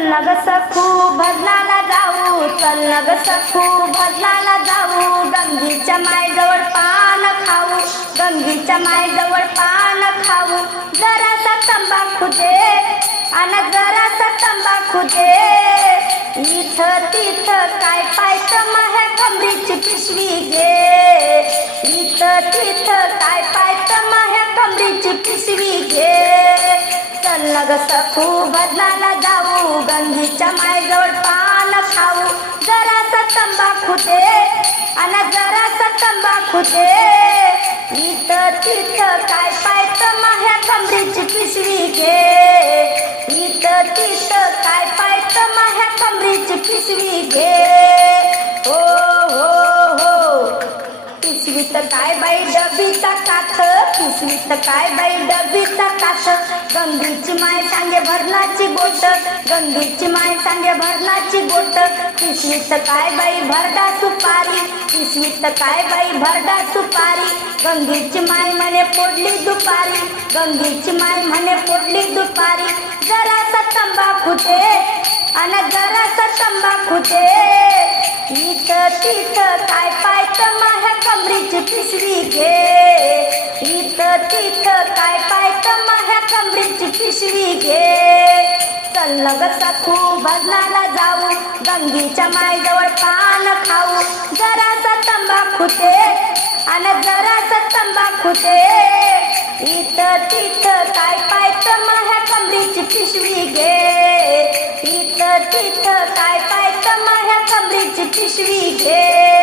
चल ग सखू भजनाला जाऊ. चल ग सखू भजनाला जाऊ. गंगीच्या मायजवळ पान खाऊ. गंगीच्या मायजवळ पान खाऊ. जरासा तंबाखू दे आणि जरासा तंबाखू दे. इथं तिथं काय पायचं माझ्या कमरीची पिशवी घे. इथं तिथं काय पायचं माझ्या कमरीची पिशवी घे. चल न ग सखू बदलाला जाऊ गंगीच्या मायजवळ पान खाऊ. जरासा तंबाखू दे आणि जरासा तंबाखू दे इथं तिथं काय पायचं माझ्या कमरीची पिशवी घे. इथं तिथं काय बाई डबीचा काथ पिशवीत काय बाई डबीचा काथ गंगीची माय सांगे भरणाची गोट गंगीची माय सांगे भरणाची गोट पिशवीत काय बाई भरदा सुपारी? पिशवीत काय बाई भरदा सुपारी? गंगीची माय म्हणे पोडली दुपारी. गंगीची माय म्हणे पोडली दुपारी. जरासा तंबाखू दे आणि जरासा तंबाखू दे इथं तिथं काय पायचं माझ्या पिशवी घे. इथं तिथं काय पाय माझ्या कमरीची पिशवी घे. चल न ग सखू भजनाला जाऊ. गंगीच्या मायजवळ पान खाऊ. जरासा तंबाखू दे आणि जरासा तंबाखू दे. इथं तिथं काय पाय माझ्या कमरीची पिशवी घे. इथं तिथं काय पाय माझ्या कमरीची पिशवी घे.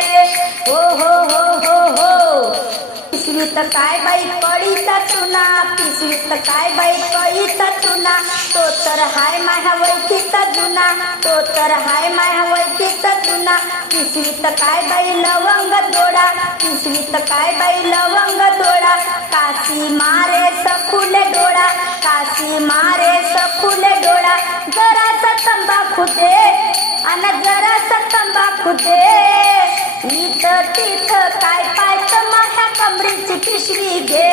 तर काय बाई कळीचा चुना पिशवीत काय बाई कळीचा चुना तो तर हाय माया वैकीचा जुना. तो तर हाय माया वैकीचा जुना. पिशवीत काय बाई लवंग दोडा? पिशवीत काय बाई लवंग दोडा? काशी मारे सखुले डोळा. काशी मारे सखुले डोळा. जरासा तंबाखू दे आणि जरासा तंबाखू दे इथं तिथं काय पायचं कमरीची पिशवी घे.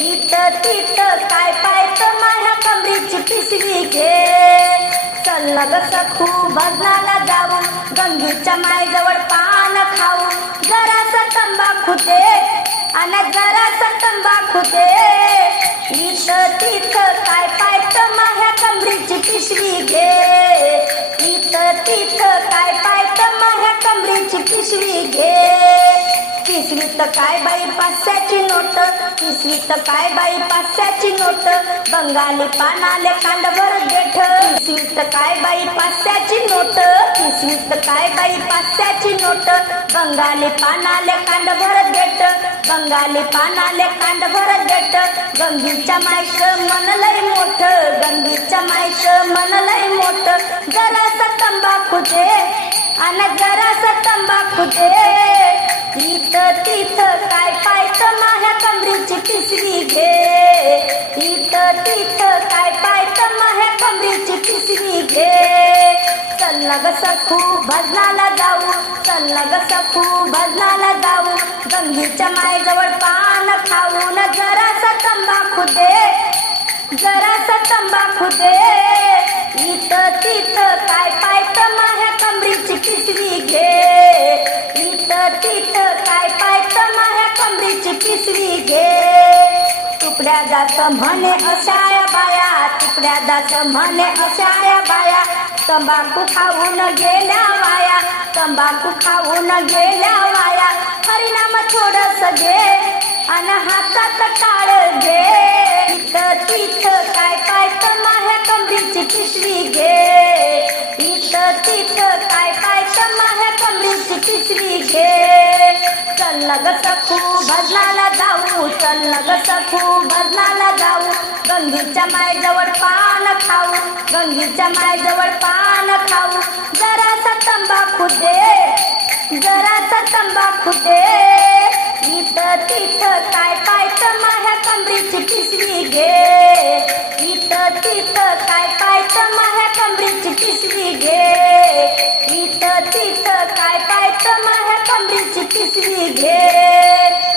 इथं तिथं काय पायचं माझ्या कमरीची पिशवी घे. चल गसा खूप सखू भजनाला जाऊ गंगीच्या मायजवळ पान खाऊ. जरासा तंबाखू दे आणि जरासा तंबाखू दे. इथं तिथं काय पायचं माझ्या कमरीची पिशवी घे. इथं तिथं काय पायचं माझ्या कमरीची पिशवी घे. पिशवीत काय बाई पाचशेची नोट? पिशवीत काय बाई पाचशेची नोट? बंगाली पानाले कांडवर देठ पिशवीत काय बाई पाचशेची नोट? पिशवीत काय बाई पाचशेची नोट? बंगाली पानाले कांडभर देठ बंगाली पानाले कांडभर देठ गंगीच्या मायक मन लय मोठ. गंगीच्या मायक मन लय मोठ. जरासा तंबाखूचे. आणि जरासा तंबाखूचे. इथं तिथं काय पायचं माझ्या कमरीची पिशवी घे. इथं तिथं काय पायचं माझ्या कमरीची पिशवी घे. चल न ग सखू भजनाला जाऊ. चल न ग सखू भजनाला जाऊ. गंगीच्या मायजवळ पान खाऊन जरासा तंबाखू दे. जरासा तंबाखू दे. इथं तिथं पिसवी घे. तुकड्या जात म्हणे अशाया बाया. तुकड्या जात म्हणे अशाया बाया. तंबाखू खाऊन गेल्या वाया. तंबाखू खाऊन गेल्या वाया. हरिनाम थोडस घे आणि हातात टाळ घे. इथं तिथं काय काय माझ्या कमरीची पिशवी घे. इथं तिथं काय काय माझ्या कमरीची पिशवी घे. चल ग सखू भजनाला जाऊ चल ग सखू भजनाला जाऊ. गंगीच्या मायजवळ पान खाऊ गंगीच्या मायजवळ पान खाऊ. जरासा तंबाखू दे जरासा तंबाखू दे इथं तिथं काय पायचं माझ्या कमरीची पिशवी घे. इथं तिथं काय पायचं माझ्या इथं तिथं